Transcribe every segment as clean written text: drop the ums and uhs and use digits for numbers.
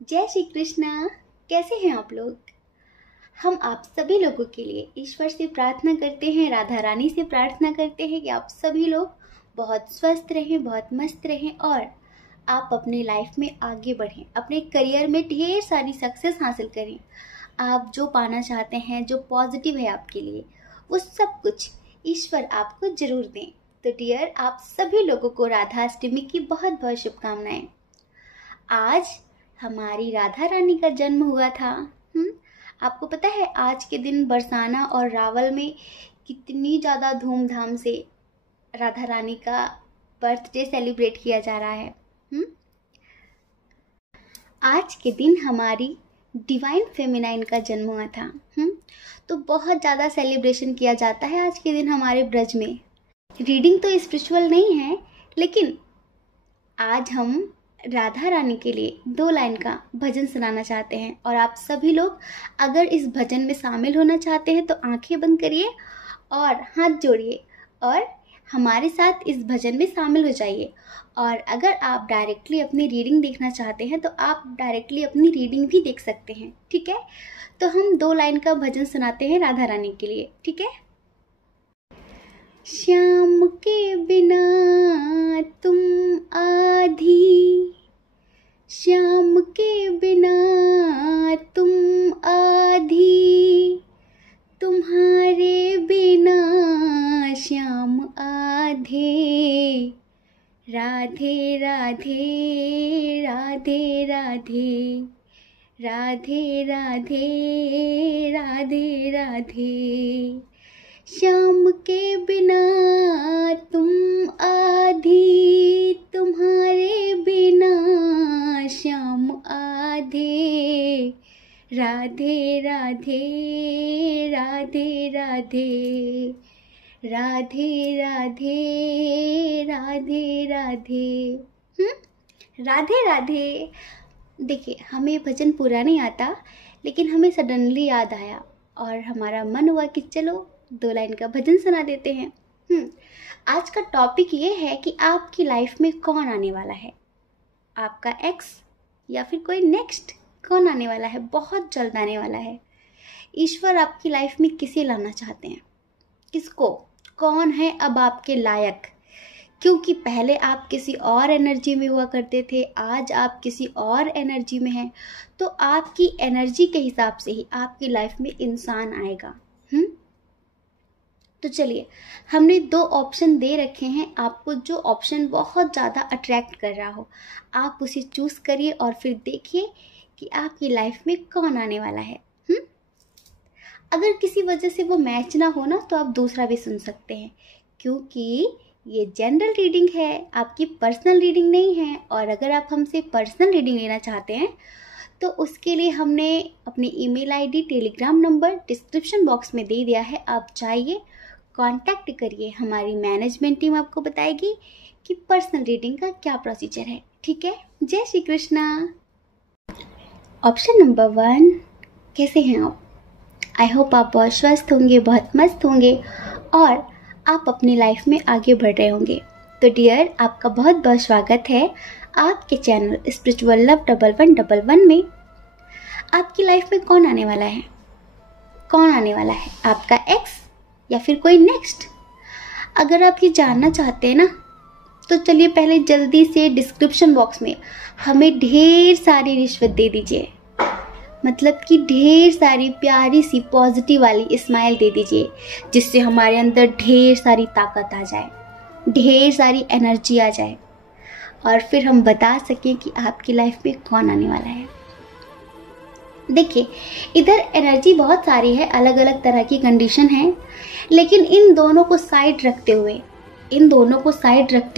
जय श्री कृष्णा। कैसे हैं आप लोग? हम आप सभी लोगों के लिए ईश्वर से प्रार्थना करते हैं, राधा रानी से प्रार्थना करते हैं कि आप सभी लोग बहुत स्वस्थ रहें, बहुत मस्त रहें और आप अपने लाइफ में आगे बढ़ें, अपने करियर में ढेर सारी सक्सेस हासिल करें। आप जो पाना चाहते हैं, जो पॉजिटिव है आपके लिए, वो सब कुछ ईश्वर आपको जरूर दें। तो डियर, आप सभी लोगों को राधा अष्टमी की बहुत बहुत शुभकामनाएं। आज हमारी राधा रानी का जन्म हुआ था। आपको पता है आज के दिन बरसाना और रावल में कितनी ज़्यादा धूमधाम से राधा रानी का बर्थडे सेलिब्रेट किया जा रहा है। आज के दिन हमारी डिवाइन फेमिनाइन का जन्म हुआ था। तो बहुत ज़्यादा सेलिब्रेशन किया जाता है आज के दिन हमारे ब्रज में। रीडिंग तो स्पिरिचुअल नहीं है, लेकिन आज हम राधा रानी के लिए 2 लाइन का भजन सुनाना चाहते हैं और आप सभी लोग अगर इस भजन में शामिल होना चाहते हैं तो आंखें बंद करिए और हाथ जोड़िए और हमारे साथ इस भजन में शामिल हो जाइए। और अगर आप डायरेक्टली अपनी रीडिंग देखना चाहते हैं तो आप डायरेक्टली अपनी रीडिंग भी देख सकते हैं। ठीक है, तो हम 2 लाइन का भजन सुनाते हैं राधा रानी के लिए। ठीक है। श्याम के बिना तुम आधी, श्याम के बिना तुम आधी, तुम्हारे बिना श्याम आधे। राधे राधे राधे राधे, राधे राधे राधे राधे। श्याम के बिना तुम आधी, तुम्हारे बिना श्याम आधे। राधे राधे राधे राधे, राधे राधे राधे राधे। राधे राधे। देखिए, हमें भजन पूरा नहीं आता, लेकिन हमें सडनली याद आया और हमारा मन हुआ कि चलो 2 लाइन का भजन सुना देते हैं। आज का टॉपिक ये है कि आपकी लाइफ में कौन आने वाला है, आपका एक्स या फिर कोई नेक्स्ट कौन आने वाला है। बहुत जल्द आने वाला है। ईश्वर आपकी लाइफ में किसे लाना चाहते हैं, किसको, कौन है अब आपके लायक। क्योंकि पहले आप किसी और एनर्जी में हुआ करते थे, आज आप किसी और एनर्जी में हैं, तो आपकी एनर्जी के हिसाब से ही आपकी लाइफ में इंसान आएगा। तो चलिए, हमने 2 ऑप्शन दे रखे हैं आपको। जो ऑप्शन बहुत ज़्यादा अट्रैक्ट कर रहा हो आप उसे चूज करिए और फिर देखिए कि आपकी लाइफ में कौन आने वाला है। अगर किसी वजह से वो मैच ना हो ना, तो आप दूसरा भी सुन सकते हैं, क्योंकि ये जनरल रीडिंग है, आपकी पर्सनल रीडिंग नहीं है। और अगर आप हमसे पर्सनल रीडिंग लेना चाहते हैं तो उसके लिए हमने अपनी email ID, Telegram number description box में दे दिया है। आप जाइए, कांटेक्ट करिए, हमारी मैनेजमेंट टीम आपको बताएगी कि पर्सनल रीडिंग का क्या प्रोसीजर है। ठीक है। जय श्री कृष्णा। ऑप्शन नंबर 1, कैसे हैं आप? आई होप आप बहुत स्वस्थ होंगे, बहुत मस्त होंगे और आप अपनी लाइफ में आगे बढ़ रहे होंगे। तो डियर, आपका बहुत बहुत स्वागत है आपके चैनल स्पिरिचुअल लव 1111 में। आपकी लाइफ में कौन आने वाला है? कौन आने वाला है? आपका एक्स या फिर कोई नेक्स्ट? अगर आप ये जानना चाहते हैं ना, तो चलिए पहले जल्दी से डिस्क्रिप्शन बॉक्स में हमें ढेर सारी रिश्वत दे दीजिए। मतलब कि ढेर सारी प्यारी सी पॉजिटिव वाली स्माइल दे दीजिए, जिससे हमारे अंदर ढेर सारी ताकत आ जाए, ढेर सारी एनर्जी आ जाए और फिर हम बता सकें कि आपकी लाइफ में कौन आने वाला है। देखिए, इधर एनर्जी बहुत सारी है, अलग अलग तरह की कंडीशन है, लेकिन इन दोनों को साइड रखते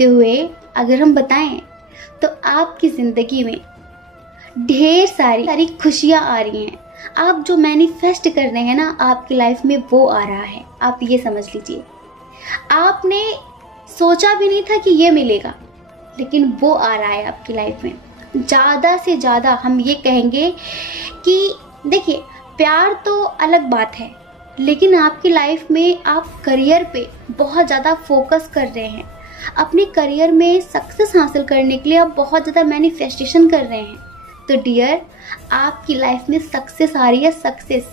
हुए अगर हम बताएं तो आपकी ज़िंदगी में ढेर सारी खुशियाँ आ रही हैं। आप जो मैनिफेस्ट कर रहे हैं ना आपकी लाइफ में, वो आ रहा है। आप ये समझ लीजिए, आपने सोचा भी नहीं था कि ये मिलेगा, लेकिन वो आ रहा है आपकी लाइफ में। ज़्यादा से ज़्यादा हम ये कहेंगे कि देखिए, प्यार तो अलग बात है, लेकिन आपकी लाइफ में आप करियर पे बहुत ज़्यादा फोकस कर रहे हैं। अपने करियर में सक्सेस हासिल करने के लिए आप बहुत ज़्यादा मैनिफेस्टेशन कर रहे हैं। तो डियर, आपकी लाइफ में सक्सेस आ रही है, सक्सेस।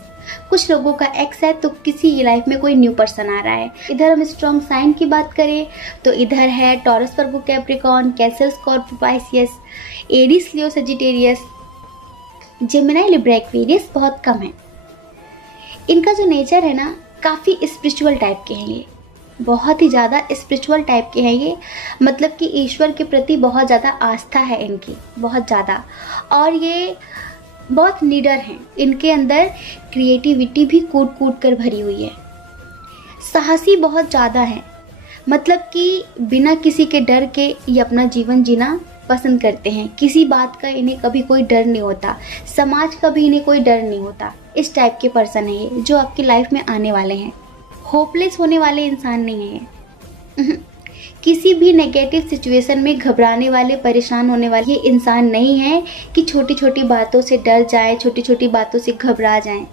कुछ लोगों का एक्स है तो किसी की लाइफ में कोई न्यू पर्सन आ रहा है। इधर हम स्ट्रॉन्ग साइन की बात करें तो इधर है टॉरस, वर्गो, कैप्रिकॉर्न, कैंसर, स्कॉर्पियो, पाइसियस, एरीज, लियो, सजिटेरियस, जेमिनी, लिब्रा, एक्वेरियस बहुत कम है। इनका जो नेचर है ना, काफ़ी स्पिरिचुअल टाइप के हैं, ये बहुत ही ज़्यादा स्पिरिचुअल टाइप के हैं ये, मतलब कि ईश्वर के प्रति बहुत ज़्यादा आस्था है इनकी, बहुत ज़्यादा। और ये बहुत लीडर हैं, इनके अंदर क्रिएटिविटी भी कूट कूट कर भरी हुई है। साहसी बहुत ज़्यादा है, मतलब कि बिना किसी के डर के ये अपना जीवन जीना पसंद करते हैं। किसी बात का इन्हें कभी कोई डर नहीं होता, समाज का भी इन्हें कोई डर नहीं होता। इस टाइप के पर्सन है ये जो आपकी लाइफ में आने वाले हैं। होपलेस होने वाले इंसान नहीं है ये। किसी भी नेगेटिव सिचुएशन में घबराने वाले, परेशान होने वाले ये इंसान नहीं है कि छोटी छोटी बातों से डर जाए, छोटी छोटी बातों से घबरा जाएं।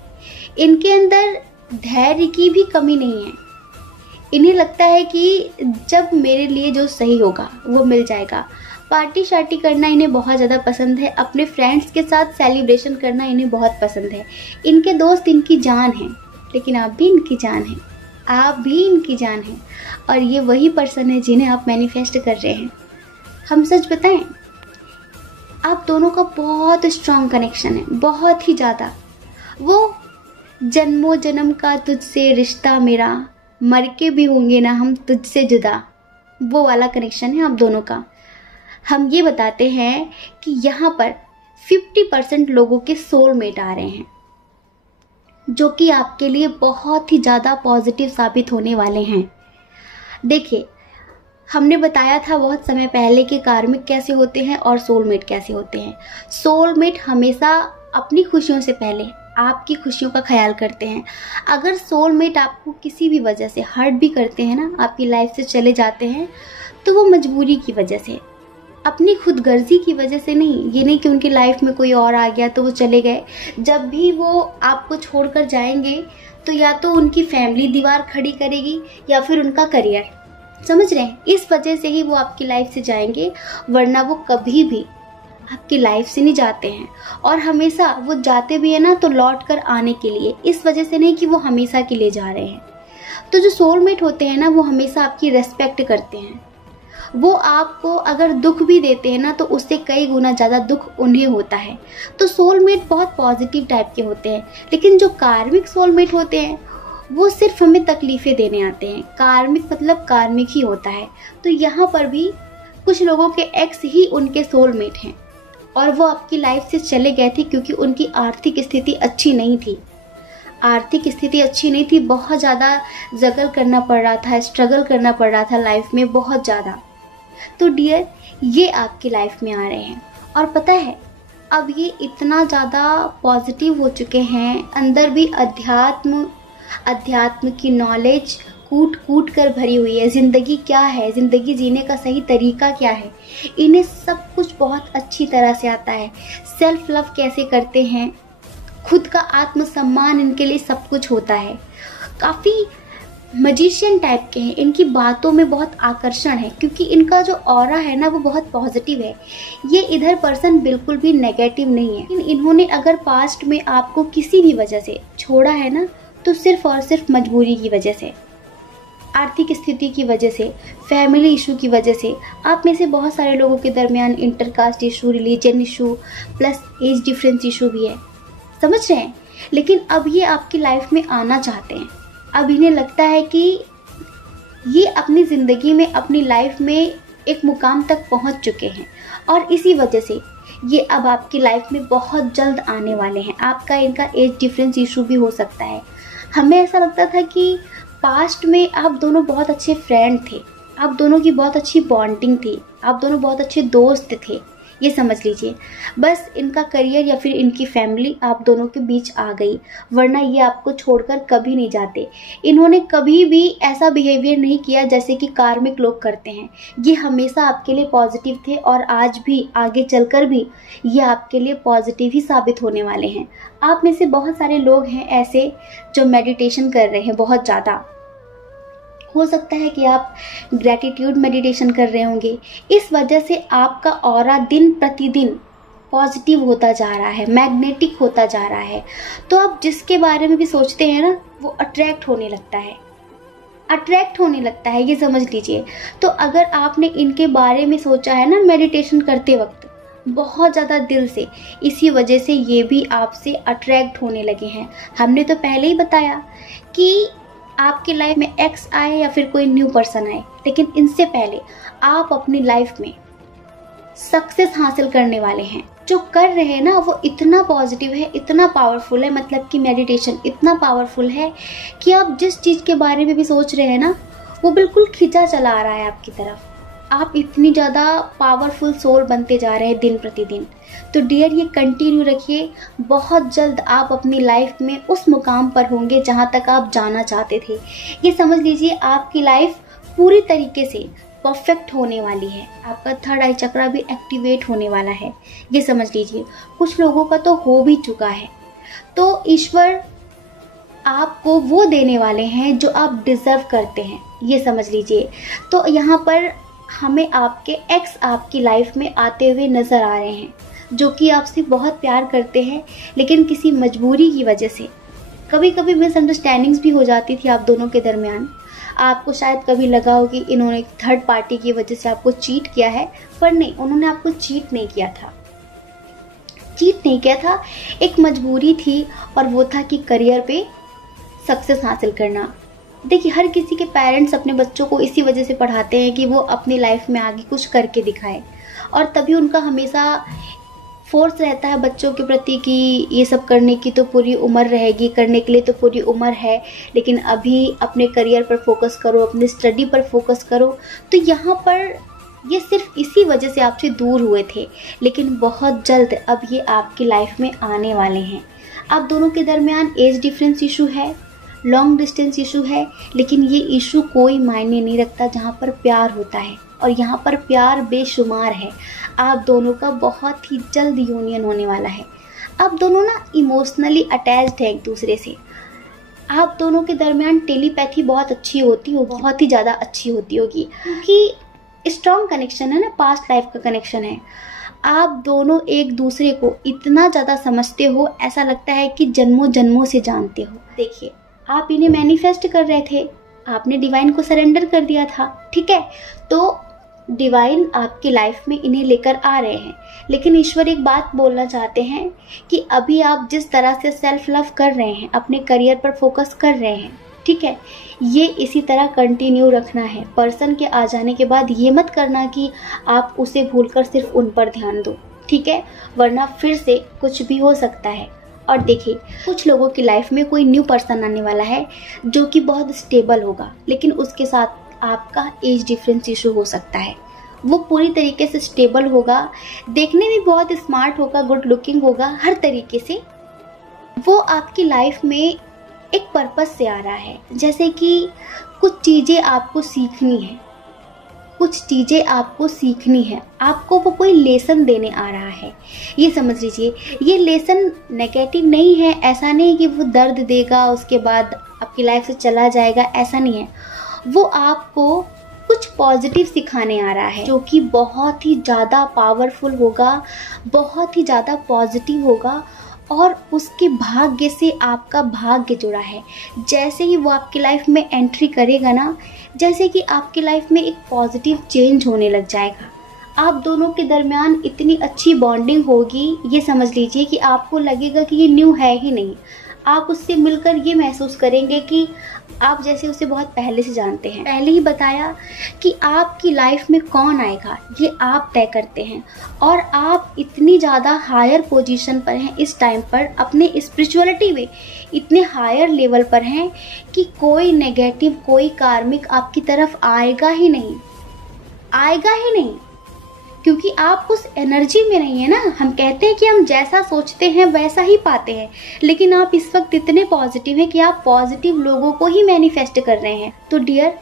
इनके अंदर धैर्य की भी कमी नहीं है। इन्हें लगता है कि जब मेरे लिए जो सही होगा वो मिल जाएगा। पार्टी शार्टी करना इन्हें बहुत ज़्यादा पसंद है। अपने फ्रेंड्स के साथ सेलिब्रेशन करना इन्हें बहुत पसंद है। इनके दोस्त इनकी जान हैं, लेकिन आप भी इनकी जान हैं, आप भी इनकी जान हैं। और ये वही पर्सन है जिन्हें आप मैनिफेस्ट कर रहे हैं। हम सच बताएं, आप दोनों का बहुत स्ट्रॉन्ग कनेक्शन है, बहुत ही ज़्यादा। वो जन्मों जन्म का तुझसे रिश्ता मेरा, मर के भी होंगे ना हम तुझसे जुदा, वो वाला कनेक्शन है आप दोनों का। हम ये बताते हैं कि यहाँ पर 50% लोगों के सोलमेट आ रहे हैं, जो कि आपके लिए बहुत ही ज़्यादा पॉजिटिव साबित होने वाले हैं। देखिए, हमने बताया था बहुत समय पहले कि कार्मिक कैसे होते हैं और सोलमेट कैसे होते हैं। सोलमेट हमेशा अपनी खुशियों से पहले आपकी खुशियों का ख्याल करते हैं। अगर सोलमेट आपको किसी भी वजह से हर्ट भी करते हैं ना, आपकी लाइफ से चले जाते हैं, तो वो मजबूरी की वजह से, अपनी खुदगर्जी की वजह से नहीं। ये नहीं कि उनकी लाइफ में कोई और आ गया तो वो चले गए। जब भी वो आपको छोड़कर जाएंगे तो या तो उनकी फैमिली दीवार खड़ी करेगी या फिर उनका करियर, समझ रहे हैं? इस वजह से ही वो आपकी लाइफ से जाएंगे, वरना वो कभी भी आपकी लाइफ से नहीं जाते हैं। और हमेशा वो जाते भी है ना तो लौट कर आने के लिए, इस वजह से नहीं कि वो हमेशा के लिए जा रहे हैं। तो जो सोलमेट होते हैं ना, वो हमेशा आपकी रेस्पेक्ट करते हैं। वो आपको अगर दुख भी देते हैं ना तो उससे कई गुना ज़्यादा दुख उन्हें होता है। तो सोलमेट बहुत पॉजिटिव टाइप के होते हैं। लेकिन जो कार्मिक सोलमेट होते हैं वो सिर्फ हमें तकलीफ़ें देने आते हैं। कार्मिक मतलब कार्मिक ही होता है। तो यहाँ पर भी कुछ लोगों के एक्स ही उनके सोलमेट हैं और वो आपकी लाइफ से चले गए थे क्योंकि उनकी आर्थिक स्थिति अच्छी नहीं थी। आर्थिक स्थिति अच्छी नहीं थी, बहुत ज़्यादा जगल करना पड़ रहा था, स्ट्रगल करना पड़ रहा था लाइफ में बहुत ज़्यादा। तो डियर, ये आपकी लाइफ में आ रहे हैं और पता है अब ये इतना ज़्यादा पॉजिटिव हो चुके हैं, अंदर भी अध्यात्म की नॉलेज कूट कूट कर भरी हुई है। ज़िंदगी क्या है, ज़िंदगी जीने का सही तरीका क्या है, इन्हें सब कुछ बहुत अच्छी तरह से आता है। सेल्फ लव कैसे करते हैं, खुद का आत्मसम्मान इनके लिए सब कुछ होता है। काफ़ी मजिशियन टाइप के हैं, इनकी बातों में बहुत आकर्षण है क्योंकि इनका जो ऑरा है ना वो बहुत पॉजिटिव है। ये इधर पर्सन बिल्कुल भी नेगेटिव नहीं है। लेकिन इन्होंने अगर पास्ट में आपको किसी भी वजह से छोड़ा है ना तो सिर्फ और सिर्फ मजबूरी की वजह से, आर्थिक स्थिति की वजह से, फैमिली इशू की वजह से। आप में से बहुत सारे लोगों के दरमियान intercaste issue, religion issue plus age difference issue भी है, समझ रहे हैं? लेकिन अब ये आपकी लाइफ में आना चाहते हैं। अब इन्हें लगता है कि ये अपनी ज़िंदगी में, अपनी लाइफ में एक मुकाम तक पहुंच चुके हैं और इसी वजह से ये अब आपकी लाइफ में बहुत जल्द आने वाले हैं। आपका इनका एज डिफरेंस इशू भी हो सकता है। हमें ऐसा लगता था कि पास्ट में आप दोनों बहुत अच्छे फ्रेंड थे, आप दोनों की बहुत अच्छी बॉन्डिंग थी, आप दोनों बहुत अच्छे दोस्त थे, ये समझ लीजिए। बस इनका करियर या फिर इनकी फैमिली आप दोनों के बीच आ गई, वरना ये आपको छोड़कर कभी नहीं जाते। इन्होंने कभी भी ऐसा बिहेवियर नहीं किया जैसे कि कार्मिक लोग करते हैं। ये हमेशा आपके लिए पॉजिटिव थे और आज भी, आगे चलकर भी ये आपके लिए पॉजिटिव ही साबित होने वाले हैं। आप में से बहुत सारे लोग हैं ऐसे जो मेडिटेशन कर रहे हैं बहुत ज़्यादा। हो सकता है कि आप ग्रैटिट्यूड मेडिटेशन कर रहे होंगे। इस वजह से आपका ऑरा दिन प्रतिदिन पॉजिटिव होता जा रहा है, मैग्नेटिक होता जा रहा है। तो आप जिसके बारे में भी सोचते हैं ना, वो अट्रैक्ट होने लगता है, अट्रैक्ट होने लगता है, ये समझ लीजिए। तो अगर आपने इनके बारे में सोचा है ना मेडिटेशन करते वक्त बहुत ज़्यादा दिल से, इसी वजह से ये भी आपसे अट्रैक्ट होने लगे हैं। हमने तो पहले ही बताया कि आपकी लाइफ में एक्स आए या फिर कोई न्यू पर्सन आए, लेकिन इनसे पहले आप अपनी लाइफ में सक्सेस हासिल करने वाले हैं। जो कर रहे हैं ना वो इतना पॉजिटिव है, इतना पावरफुल है, मतलब कि मेडिटेशन इतना पावरफुल है कि आप जिस चीज़ के बारे में भी सोच रहे हैं ना, वो बिल्कुल खिंचा चला आ रहा है आपकी तरफ। आप इतनी ज़्यादा पावरफुल सोल बनते जा रहे हैं दिन प्रतिदिन। तो डियर, ये कंटिन्यू रखिए, बहुत जल्द आप अपनी लाइफ में उस मुकाम पर होंगे जहाँ तक आप जाना चाहते थे। ये समझ लीजिए आपकी लाइफ पूरी तरीके से परफेक्ट होने वाली है। आपका थर्ड आई चक्रा भी एक्टिवेट होने वाला है, ये समझ लीजिए। कुछ लोगों का तो हो भी चुका है। तो ईश्वर आपको वो देने वाले हैं जो आप डिजर्व करते हैं, ये समझ लीजिए। तो यहाँ पर हमें आपके एक्स आपकी लाइफ में आते हुए नज़र आ रहे हैं, जो कि आपसे बहुत प्यार करते हैं, लेकिन किसी मजबूरी की वजह से कभी कभी मिसअंडरस्टैंडिंग्स भी हो जाती थी आप दोनों के दरमियान। आपको शायद कभी लगा हो कि इन्होंने थर्ड पार्टी की वजह से आपको चीट किया है, पर नहीं, उन्होंने आपको चीट नहीं किया था, चीट नहीं किया था। एक मजबूरी थी, और वो था कि करियर पे सक्सेस हासिल करना। देखिए, हर किसी के पेरेंट्स अपने बच्चों को इसी वजह से पढ़ाते हैं कि वो अपनी लाइफ में आगे कुछ करके दिखाए, और तभी उनका हमेशा फोर्स रहता है बच्चों के प्रति कि ये सब करने की तो पूरी उम्र रहेगी, करने के लिए तो पूरी उम्र है, लेकिन अभी अपने करियर पर फोकस करो, अपनी स्टडी पर फोकस करो। तो यहाँ पर ये सिर्फ इसी वजह से आपसे दूर हुए थे, लेकिन बहुत जल्द अब ये आपकी लाइफ में आने वाले हैं। आप दोनों के दरमियान एज डिफरेंस इशू है, लॉन्ग डिस्टेंस इशू है, लेकिन ये इशू कोई मायने नहीं रखता जहाँ पर प्यार होता है, और यहाँ पर प्यार बेशुमार है। आप दोनों का बहुत ही जल्द यूनियन होने वाला है। आप दोनों ना इमोशनली अटैच्ड है एक दूसरे से। आप दोनों के दरमियान टेलीपैथी बहुत अच्छी होती होगी, बहुत ही ज़्यादा अच्छी होती होगी, क्योंकि स्ट्रॉन्ग कनेक्शन है ना, पास्ट लाइफ का कनेक्शन है। आप दोनों एक दूसरे को इतना ज़्यादा समझते हो, ऐसा लगता है कि जन्मों जन्मों से जानते हो। देखिए, आप इन्हें मैनिफेस्ट कर रहे थे, आपने डिवाइन को सरेंडर कर दिया था, ठीक है। तो डिवाइन आपकी लाइफ में इन्हें लेकर आ रहे हैं, लेकिन ईश्वर एक बात बोलना चाहते हैं कि अभी आप जिस तरह से सेल्फ लव कर रहे हैं, अपने करियर पर फोकस कर रहे हैं, ठीक है, ये इसी तरह कंटिन्यू रखना है। पर्सन के आ जाने के बाद ये मत करना कि आप उसे भूलकर सिर्फ उन पर ध्यान दो, ठीक है, वरना फिर से कुछ भी हो सकता है। और देखिए, कुछ लोगों की लाइफ में कोई न्यू पर्सन आने वाला है जो कि बहुत स्टेबल होगा, लेकिन उसके साथ आपका एज डिफरेंस इशू हो सकता है। वो पूरी तरीके से स्टेबल होगा, देखने में बहुत स्मार्ट होगा, गुड लुकिंग होगा, हर तरीके से वो आपकी लाइफ में एक पर्पस से आ रहा है। जैसे कि कुछ चीज़ें आपको सीखनी है, कुछ चीज़ें आपको सीखनी है, आपको वो कोई लेसन देने आ रहा है, ये समझ लीजिए। ये लेसन नेगेटिव नहीं है, ऐसा नहीं कि वो दर्द देगा उसके बाद आपकी लाइफ से चला जाएगा, ऐसा नहीं है। वो आपको कुछ पॉजिटिव सिखाने आ रहा है, जो कि बहुत ही ज़्यादा पावरफुल होगा, बहुत ही ज़्यादा पॉजिटिव होगा, और उसके भाग्य से आपका भाग्य जुड़ा है। जैसे ही वो आपकी लाइफ में एंट्री करेगा ना, जैसे कि आपकी लाइफ में एक पॉजिटिव चेंज होने लग जाएगा। आप दोनों के दरमियान इतनी अच्छी बॉन्डिंग होगी, ये समझ लीजिए कि आपको लगेगा कि ये न्यू है ही नहीं। आप उससे मिलकर ये महसूस करेंगे कि आप जैसे उसे बहुत पहले से जानते हैं। पहले ही बताया कि आपकी लाइफ में कौन आएगा ये आप तय करते हैं, और आप इतनी ज़्यादा हायर पोजीशन पर हैं इस टाइम पर, अपने स्पिरिचुअलिटी में इतने हायर लेवल पर हैं कि कोई नेगेटिव, कोई कार्मिक आपकी तरफ आएगा ही नहीं, आएगा ही नहीं, क्योंकि आप उस एनर्जी में नहीं है ना। हम कहते हैं कि हम जैसा सोचते हैं वैसा ही पाते हैं, लेकिन आप इस वक्त इतने पॉजिटिव हैं कि आप पॉजिटिव लोगों को ही मैनिफेस्ट कर रहे हैं। तो डियर,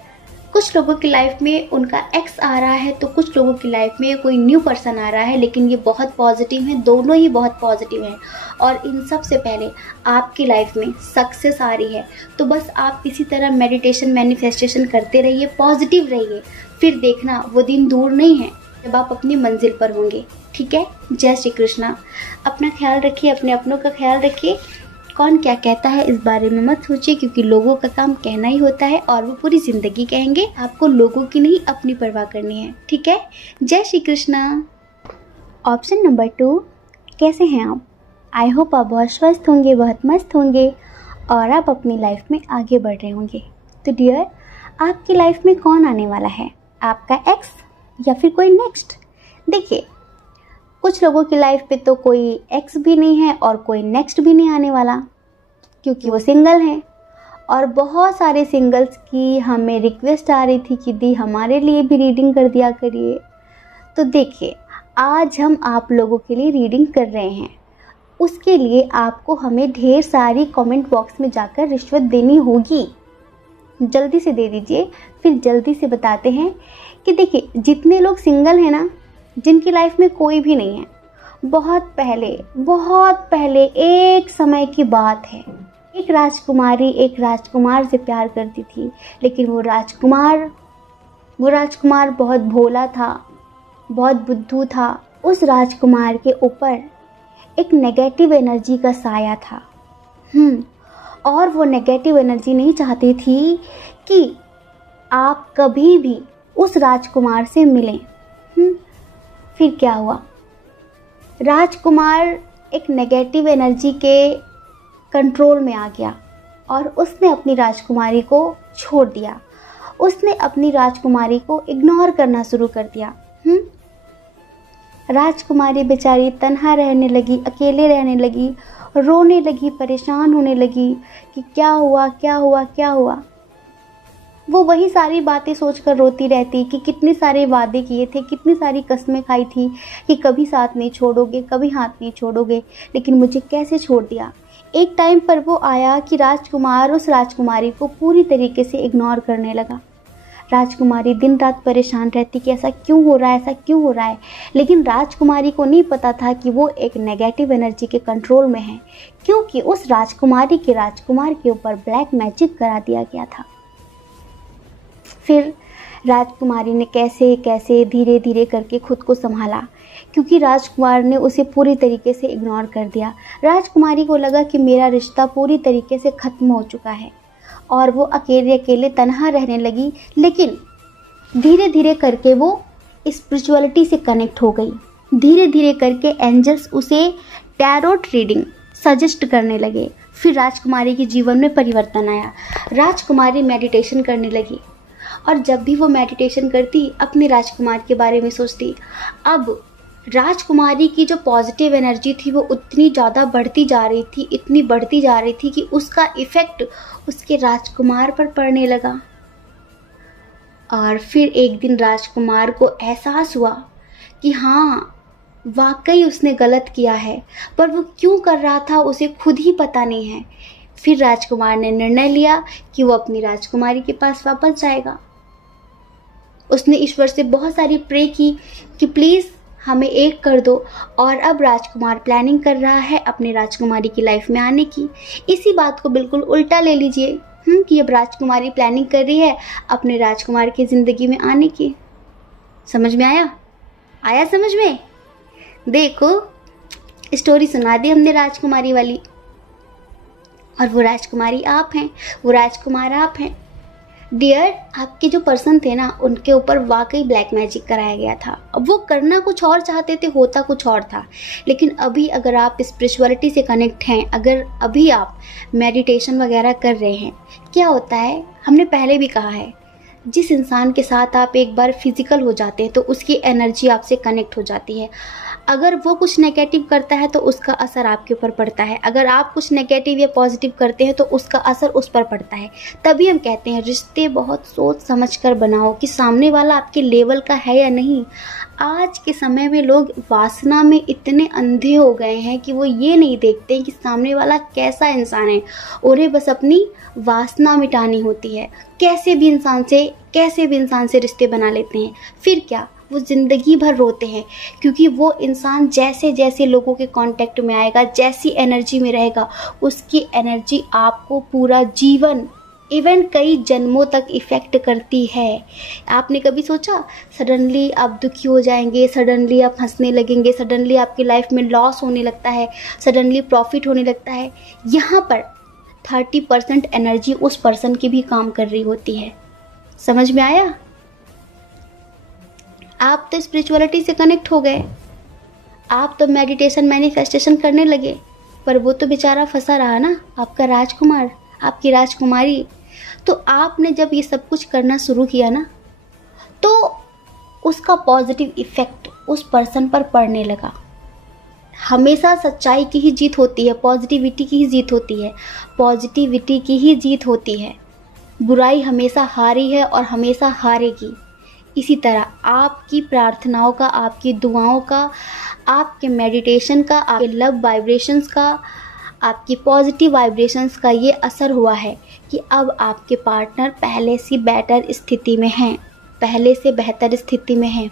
कुछ लोगों की लाइफ में उनका एक्स आ रहा है, तो कुछ लोगों की लाइफ में कोई न्यू पर्सन आ रहा है, लेकिन ये बहुत पॉजिटिव हैं, दोनों ही बहुत पॉजिटिव हैं। और इन सब से पहले आपकी लाइफ में सक्सेस आ रही है। तो बस आप इसी तरह मेडिटेशन, मैनिफेस्टेशन करते रहिए, पॉजिटिव रहिए, फिर देखना वो दिन दूर नहीं है जब आप अपनी मंजिल पर होंगे। ठीक है, जय श्री कृष्णा। अपना ख्याल रखिए, अपने अपनों का ख्याल रखिए। कौन क्या कहता है इस बारे में मत सोचिए, क्योंकि लोगों का काम कहना ही होता है और वो पूरी जिंदगी कहेंगे। आपको लोगों की नहीं अपनी परवाह करनी है। ठीक है, जय श्री कृष्णा। ऑप्शन नंबर 2, कैसे हैं आप? आई होप आप बहुत स्वस्थ होंगे, बहुत मस्त होंगे और आप अपनी लाइफ में आगे बढ़ रहे होंगे। तो डियर, आपकी लाइफ में कौन आने वाला है? आपका एक्स या फिर कोई नेक्स्ट? देखिए, कुछ लोगों की लाइफ पे तो कोई एक्स भी नहीं है और कोई नेक्स्ट भी नहीं आने वाला, क्योंकि वो सिंगल हैं। और बहुत सारे सिंगल्स की हमें रिक्वेस्ट आ रही थी कि दी हमारे लिए भी रीडिंग कर दिया करिए। तो देखिए, आज हम आप लोगों के लिए रीडिंग कर रहे हैं। उसके लिए आपको हमें ढेर सारी कमेंट बॉक्स में जाकर रिश्वत देनी होगी। जल्दी से दे दीजिए, फिर जल्दी से बताते हैं कि देखिए, जितने लोग सिंगल हैं ना, जिनकी लाइफ में कोई भी नहीं है, बहुत पहले एक समय की बात है, एक राजकुमारी एक राजकुमार से प्यार करती थी। लेकिन वो राजकुमार बहुत भोला था, बहुत बुद्धू था। उस राजकुमार के ऊपर एक नेगेटिव एनर्जी का साया था। और वो नेगेटिव एनर्जी नहीं चाहती थी कि आप कभी भी उस राजकुमार से मिलें। फिर क्या हुआ? राजकुमार एक नेगेटिव एनर्जी के कंट्रोल में आ गया और उसने अपनी राजकुमारी को छोड़ दिया। उसने अपनी राजकुमारी को इग्नोर करना शुरू कर दिया। राजकुमारी बेचारी तन्हा रहने लगी, अकेले रहने लगी, रोने लगी, परेशान होने लगी कि क्या हुआ। वो वही सारी बातें सोचकर रोती रहती कि कितने सारे वादे किए थे, कितनी सारी कस्में खाई थी कि कभी साथ नहीं छोड़ोगे, कभी हाथ नहीं छोड़ोगे, लेकिन मुझे कैसे छोड़ दिया। एक टाइम पर वो आया कि राजकुमार उस राजकुमारी को पूरी तरीके से इग्नोर करने लगा। राजकुमारी दिन रात परेशान रहती कि ऐसा क्यों हो रहा है। लेकिन राजकुमारी को नहीं पता था कि वो एक नेगेटिव एनर्जी के कंट्रोल में है, क्योंकि उस राजकुमारी के राजकुमार के ऊपर ब्लैक मैजिक करा दिया गया था। फिर राजकुमारी ने कैसे धीरे धीरे करके खुद को संभाला, क्योंकि राजकुमार ने उसे पूरी तरीके से इग्नोर कर दिया। राजकुमारी को लगा कि मेरा रिश्ता पूरी तरीके से ख़त्म हो चुका है और वो अकेले तन्हा रहने लगी। लेकिन धीरे धीरे करके वो स्पिरिचुअलिटी से कनेक्ट हो गई। धीरे धीरे करके एंजल्स उसे टैरोट रीडिंग सजेस्ट करने लगे। फिर राजकुमारी के जीवन में परिवर्तन आया। राजकुमारी मेडिटेशन करने लगी और जब भी वो मेडिटेशन करती, अपने राजकुमार के बारे में सोचती। अब राजकुमारी की जो पॉजिटिव एनर्जी थी वो इतनी ज़्यादा बढ़ती जा रही थी कि उसका इफ़ेक्ट उसके राजकुमार पर पड़ने लगा। और फिर एक दिन राजकुमार को एहसास हुआ कि हाँ, वाकई उसने गलत किया है, पर वो क्यों कर रहा था उसे खुद ही पता नहीं है। फिर राजकुमार ने निर्णय लिया कि वो अपनी राजकुमारी के पास वापस जाएगा। उसने ईश्वर से बहुत सारी प्रे की कि प्लीज़ हमें एक कर दो। और अब राजकुमार प्लानिंग कर रहा है अपने राजकुमारी की लाइफ में आने की। इसी बात को बिल्कुल उल्टा ले लीजिए कि अब राजकुमारी प्लानिंग कर रही है अपने राजकुमार की ज़िंदगी में आने की। समझ में आया समझ में? देखो, स्टोरी सुना दी हमने राजकुमारी वाली, और वो राजकुमारी आप हैं, वो राजकुमार आप हैं। डियर, आपके जो पर्सन थे ना, उनके ऊपर वाकई ब्लैक मैजिक कराया गया था। अब वो करना कुछ और चाहते थे, होता कुछ और था। लेकिन अभी अगर आप स्पिरिचुअलिटी से कनेक्ट हैं, अगर अभी आप मेडिटेशन वगैरह कर रहे हैं, क्या होता है, हमने पहले भी कहा है, जिस इंसान के साथ आप एक बार फिजिकल हो जाते हैं तो उसकी एनर्जी आपसे कनेक्ट हो जाती है। अगर वो कुछ नेगेटिव करता है तो उसका असर आपके ऊपर पड़ता है, अगर आप कुछ नेगेटिव या पॉजिटिव करते हैं तो उसका असर उस पर पड़ता है। तभी हम कहते हैं रिश्ते बहुत सोच समझ कर बनाओ कि सामने वाला आपके लेवल का है या नहीं। आज के समय में लोग वासना में इतने अंधे हो गए हैं कि वो ये नहीं देखते कि सामने वाला कैसा इंसान है, उन्हें बस अपनी वासना मिटानी होती है। कैसे भी इंसान से रिश्ते बना लेते हैं। फिर क्या, वो ज़िंदगी भर रोते हैं, क्योंकि वो इंसान जैसे जैसे लोगों के कांटेक्ट में आएगा, जैसी एनर्जी में रहेगा, उसकी एनर्जी आपको पूरा जीवन इवन कई जन्मों तक इफ़ेक्ट करती है। आपने कभी सोचा सडनली आप दुखी हो जाएंगे, सडनली आप हंसने लगेंगे, सडनली आपकी लाइफ में लॉस होने लगता है, सडनली प्रॉफिट होने लगता है। यहाँ पर 30% एनर्जी उस पर्सन की भी काम कर रही होती है। समझ में आया? आप तो स्पिरिचुअलिटी से कनेक्ट हो गए, आप तो मेडिटेशन मैनिफेस्टेशन करने लगे, पर वो तो बेचारा फंसा रहा ना, आपका राजकुमार, आपकी राजकुमारी। तो आपने जब ये सब कुछ करना शुरू किया ना, तो उसका पॉजिटिव इफ़ेक्ट उस पर्सन पर पड़ने लगा। हमेशा सच्चाई की ही जीत होती है, पॉजिटिविटी की ही जीत होती है, पॉजिटिविटी की ही जीत होती है। बुराई हमेशा हारी है और हमेशा हारेगी। इसी तरह आपकी प्रार्थनाओं का, आपकी दुआओं का, आपके मेडिटेशन का, आपके लव वाइब्रेशंस का, आपकी पॉजिटिव वाइब्रेशंस का ये असर हुआ है कि अब आपके पार्टनर पहले से बेटर स्थिति में हैं, पहले से बेहतर स्थिति में हैं।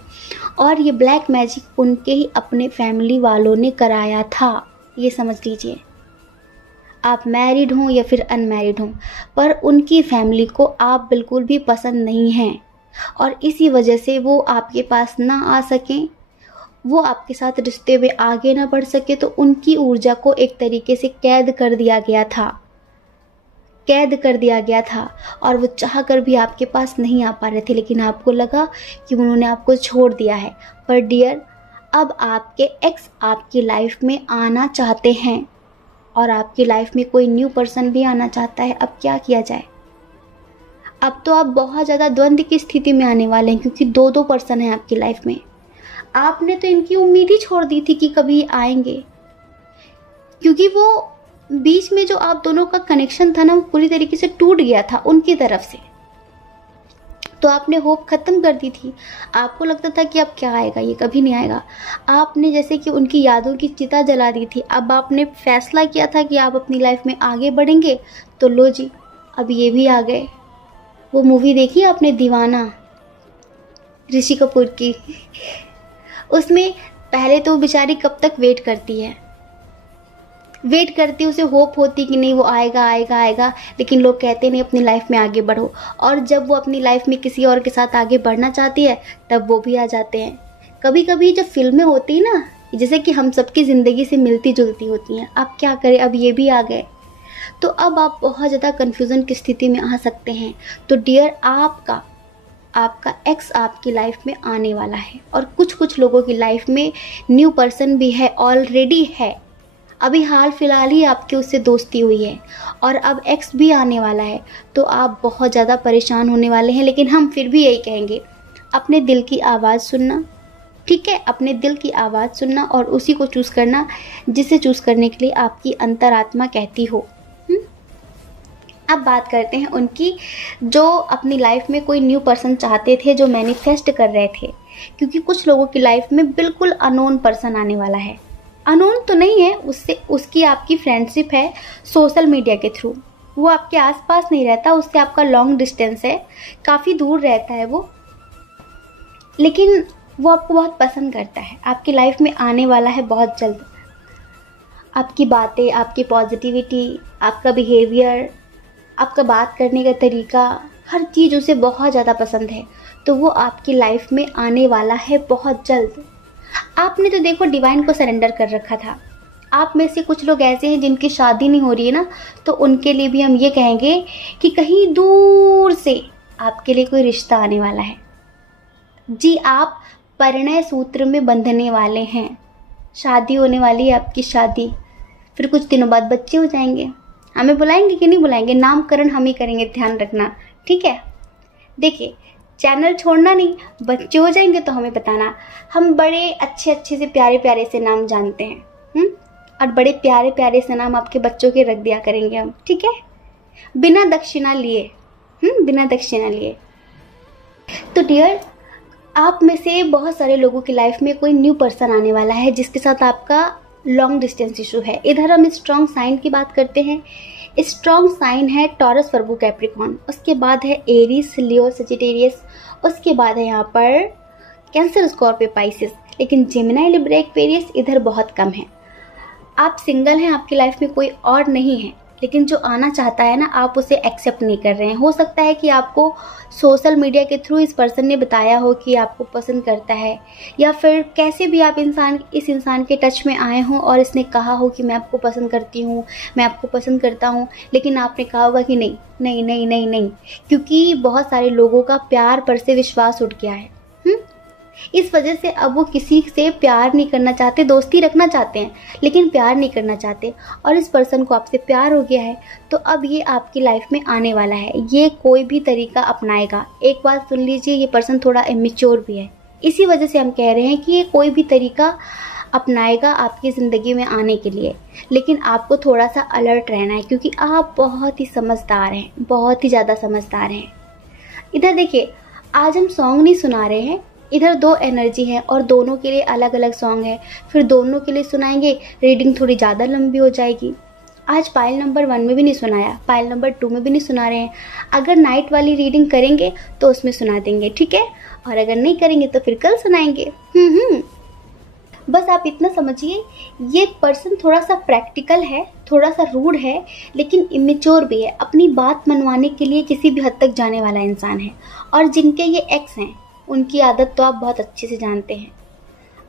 और ये ब्लैक मैजिक उनके ही अपने फैमिली वालों ने कराया था, ये समझ लीजिए। आप मैरिड हों या फिर अनमैरिड हों, पर उनकी फैमिली को आप बिल्कुल भी पसंद नहीं हैं और इसी वजह से वो आपके पास ना आ सकें, वो आपके साथ रिश्ते में आगे ना बढ़ सके, तो उनकी ऊर्जा को एक तरीके से कैद कर दिया गया था, कैद कर दिया गया था। और वो चाह कर भी आपके पास नहीं आ पा रहे थे, लेकिन आपको लगा कि उन्होंने आपको छोड़ दिया है। पर डियर, अब आपके एक्स आपकी लाइफ में आना चाहते हैं और आपकी लाइफ में कोई न्यू पर्सन भी आना चाहता है। अब क्या किया जाए? अब तो आप बहुत ज़्यादा द्वंद्व की स्थिति में आने वाले हैं, क्योंकि दो दो पर्सन हैं आपकी लाइफ में। आपने तो इनकी उम्मीद ही छोड़ दी थी कि कभी आएंगे, क्योंकि वो बीच में जो आप दोनों का कनेक्शन था ना, वो पूरी तरीके से टूट गया था उनकी तरफ से। तो आपने होप खत्म कर दी थी। आपको लगता था कि अब क्या आएगा, ये कभी नहीं आएगा। आपने जैसे कि उनकी यादों की चिता जला दी थी। अब आपने फैसला किया था कि आप अपनी लाइफ में आगे बढ़ेंगे, तो लो जी, अब ये भी आ गए। वो मूवी देखी आपने, दीवाना, ऋषि कपूर की? उसमें पहले तो वो बेचारी कब तक वेट करती है, वेट करती, उसे होप होती कि नहीं वो आएगा आएगा आएगा, लेकिन लोग कहते नहीं अपनी लाइफ में आगे बढ़ो। और जब वो अपनी लाइफ में किसी और के साथ आगे बढ़ना चाहती है, तब वो भी आ जाते हैं। कभी कभी जब फिल्में होती है ना, जैसे कि हम सबकी ज़िंदगी से मिलती जुलती होती हैं, अब क्या करें, अब ये भी आ गए, तो अब आप बहुत ज़्यादा कन्फ्यूज़न की स्थिति में आ सकते हैं। तो डियर, आपका एक्स आपकी लाइफ में आने वाला है, और कुछ कुछ लोगों की लाइफ में न्यू पर्सन भी है, ऑलरेडी है। अभी हाल फिलहाल ही आपकी उससे दोस्ती हुई है और अब एक्स भी आने वाला है, तो आप बहुत ज़्यादा परेशान होने वाले हैं। लेकिन हम फिर भी यही कहेंगे, अपने दिल की आवाज़ सुनना, ठीक है? अपने दिल की आवाज़ सुनना और उसी को चूज़ करना जिसे चूज़ करने के लिए आपकी अंतरात्मा कहती हो। अब बात करते हैं उनकी, जो अपनी लाइफ में कोई न्यू पर्सन चाहते थे, जो मैनिफेस्ट कर रहे थे। क्योंकि कुछ लोगों की लाइफ में बिल्कुल अननोन पर्सन आने वाला है। अननोन तो नहीं है, उससे उसकी आपकी फ्रेंडशिप है सोशल मीडिया के थ्रू। वो आपके आसपास नहीं रहता, उससे आपका लॉन्ग डिस्टेंस है, काफ़ी दूर रहता है वो, लेकिन वो आपको बहुत पसंद करता है, आपकी लाइफ में आने वाला है बहुत जल्द। आपकी बातें, आपकी पॉजिटिविटी, आपका बिहेवियर, आपका बात करने का तरीका, हर चीज़ उसे बहुत ज़्यादा पसंद है। तो वो आपकी लाइफ में आने वाला है बहुत जल्द। आपने तो देखो डिवाइन को सरेंडर कर रखा था। आप में से कुछ लोग ऐसे हैं जिनकी शादी नहीं हो रही है ना, तो उनके लिए भी हम ये कहेंगे कि कहीं दूर से आपके लिए कोई रिश्ता आने वाला है जी। आप परिणय सूत्र में बंधने वाले हैं, शादी होने वाली है आपकी शादी। फिर कुछ दिनों बाद बच्चे हो जाएंगे। हमें बुलाएंगे कि नहीं बुलाएंगे? नामकरण हम ही करेंगे, ध्यान रखना, ठीक है? देखिए, चैनल छोड़ना नहीं, बच्चे हो जाएंगे तो हमें बताना। हम बड़े अच्छे अच्छे से प्यारे प्यारे से नाम जानते हैं, और बड़े प्यारे प्यारे से नाम आपके बच्चों के रख दिया करेंगे हम, ठीक है? बिना दक्षिणा लिए, बिना दक्षिणा लिए। तो डियर, आप में से बहुत सारे लोगों की लाइफ में कोई न्यू पर्सन आने वाला है जिसके साथ आपका लॉन्ग डिस्टेंस इशू है। इधर हम स्ट्रॉन्ग साइन की बात करते हैं। स्ट्रॉन्ग साइन है टॉरस, वर्गो, कैप्रिकॉर्न, उसके बाद है एरीज, लियो, सजिटेरियस, उसके बाद है यहाँ पर कैंसर, स्कॉर्पियो, पाइसेस। लेकिन जेमिनी, लिब्रा, एक्वेरियस इधर बहुत कम है। आप सिंगल हैं, आपकी लाइफ में कोई और नहीं है, लेकिन जो आना चाहता है ना, आप उसे एक्सेप्ट नहीं कर रहे हैं। हो सकता है कि आपको सोशल मीडिया के थ्रू इस पर्सन ने बताया हो कि आपको पसंद करता है, या फिर कैसे भी आप इस इंसान के टच में आए हों और इसने कहा हो कि मैं आपको पसंद करती हूँ, मैं आपको पसंद करता हूँ, लेकिन आपने कहा होगा कि नहीं नहीं नहीं नहीं नहीं, क्योंकि बहुत सारे लोगों का प्यार पर से विश्वास उठ गया है। इस वजह से अब वो किसी से प्यार नहीं करना चाहते, दोस्ती रखना चाहते हैं लेकिन प्यार नहीं करना चाहते। और इस पर्सन को आपसे प्यार हो गया है, तो अब ये आपकी लाइफ में आने वाला है। ये कोई भी तरीका अपनाएगा। एक बात सुन लीजिए, ये पर्सन थोड़ा इमेच्योर भी है, इसी वजह से हम कह रहे हैं कि ये कोई भी तरीका अपनाएगा आपकी ज़िंदगी में आने के लिए। लेकिन आपको थोड़ा सा अलर्ट रहना है, क्योंकि आप बहुत ही समझदार हैं, बहुत ही ज़्यादा समझदार हैं। इधर देखिए, आज हम सॉन्ग नहीं सुना रहे हैं, इधर दो एनर्जी है और दोनों के लिए अलग अलग सॉन्ग है, फिर दोनों के लिए सुनाएंगे, रीडिंग थोड़ी ज़्यादा लंबी हो जाएगी। आज पायल नंबर 1 में भी नहीं सुनाया, पायल नंबर 2 में भी नहीं सुना रहे हैं। अगर नाइट वाली रीडिंग करेंगे तो उसमें सुना देंगे, ठीक है, और अगर नहीं करेंगे तो फिर कल सुनाएंगे। बस आप इतना समझिए, ये पर्सन थोड़ा सा प्रैक्टिकल है, थोड़ा सा रूड है, लेकिन इमेच्योर भी है। अपनी बात मनवाने के लिए किसी भी हद तक जाने वाला इंसान है। और जिनके ये एक्स हैं, उनकी आदत तो आप बहुत अच्छे से जानते हैं,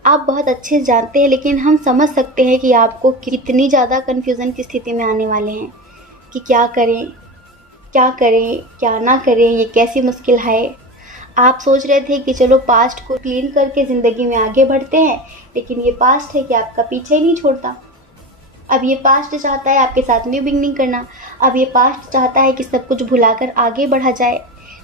आप बहुत अच्छे से जानते हैं। लेकिन हम समझ सकते हैं कि आपको कितनी ज़्यादा कन्फ्यूज़न की स्थिति में आने वाले हैं कि क्या करें क्या ना करें, ये कैसी मुश्किल है। आप सोच रहे थे कि चलो पास्ट को क्लीन करके ज़िंदगी में आगे बढ़ते हैं, लेकिन ये पास्ट है कि आपका पीछे ही नहीं छोड़ता। अब ये पास्ट चाहता है आपके साथ न्यू बिगनिंग करना, अब ये पास्ट चाहता है कि सब कुछ भुलाकर आगे बढ़ा जाए।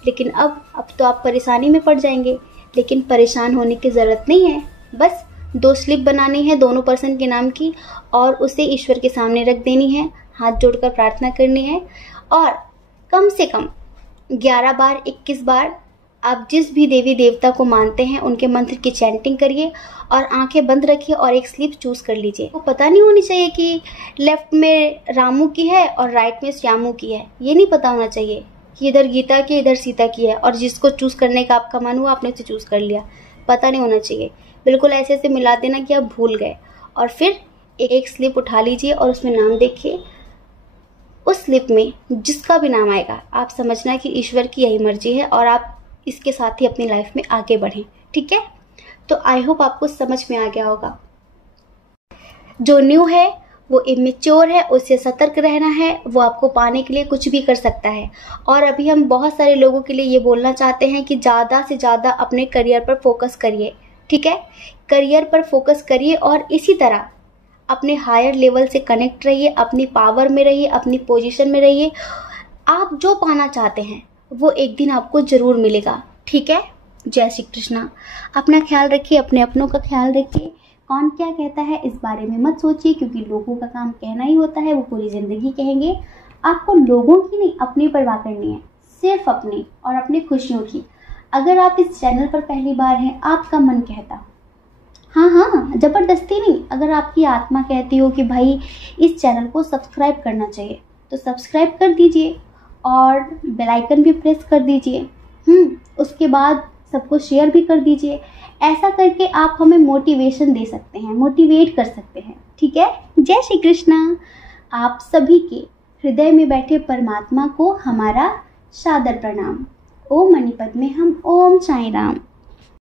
लेकिन अब तो आप परेशानी में पड़ जाएंगे। लेकिन परेशान होने की ज़रूरत नहीं है, बस 2 स्लिप बनानी है दोनों पर्सन के नाम की, और उसे ईश्वर के सामने रख देनी है, हाथ जोड़कर प्रार्थना करनी है, और कम से कम 11 बार 21 बार आप जिस भी देवी देवता को मानते हैं उनके मंत्र की चैंटिंग करिए और आंखें बंद रखिए और एक स्लिप चूज़ कर लीजिए। वो पता नहीं होनी चाहिए कि लेफ्ट में रामू की है और राइट में श्यामू की है, ये नहीं पता होना चाहिए कि इधर गीता की इधर सीता की है, और जिसको चूज़ करने का आपका मन हुआ आपने उसे चूज़ कर लिया। पता नहीं होना चाहिए, बिल्कुल ऐसे ऐसे मिला देना कि आप भूल गए। और फिर एक स्लिप उठा लीजिए और उसमें नाम देखिए। उस स्लिप में जिसका भी नाम आएगा आप समझना कि ईश्वर की यही मर्जी है और आप इसके साथ ही अपनी लाइफ में आगे बढ़ें, ठीक है। तो आई होप आपको समझ में आ गया होगा। जो न्यू है वो इमेच्योर है, उससे सतर्क रहना है। वो आपको पाने के लिए कुछ भी कर सकता है। और अभी हम बहुत सारे लोगों के लिए ये बोलना चाहते हैं कि ज़्यादा से ज़्यादा अपने करियर पर फोकस करिए, ठीक है। करियर पर फोकस करिए और इसी तरह अपने हायर लेवल से कनेक्ट रहिए, अपनी पावर में रहिए, अपनी पोजीशन में रहिए। आप जो पाना चाहते हैं वो एक दिन आपको ज़रूर मिलेगा, ठीक है। जय श्री कृष्णा। अपना ख्याल रखिए, अपने अपनों का ख्याल रखिए। कौन क्या कहता है इस बारे में मत सोचिए, क्योंकि लोगों का काम कहना ही होता है, वो पूरी ज़िंदगी कहेंगे। आपको लोगों की नहीं, अपनी परवाह करनी है, सिर्फ अपनी और अपनी खुशियों की। अगर आप इस चैनल पर पहली बार हैं, आपका मन कहता, हाँ ज़बरदस्ती नहीं, अगर आपकी आत्मा कहती हो कि भाई इस चैनल को सब्सक्राइब करना चाहिए, तो सब्सक्राइब कर दीजिए और बेल आइकन भी प्रेस कर दीजिए। उसके बाद सबको शेयर भी कर दीजिए। ऐसा करके आप हमें मोटिवेशन दे सकते हैं, मोटिवेट कर सकते हैं, ठीक है। जय श्री कृष्णा। आप सभी के हृदय में बैठे परमात्मा को हमारा सादर प्रणाम। ओम मणिपद में हम ओम साईं राम।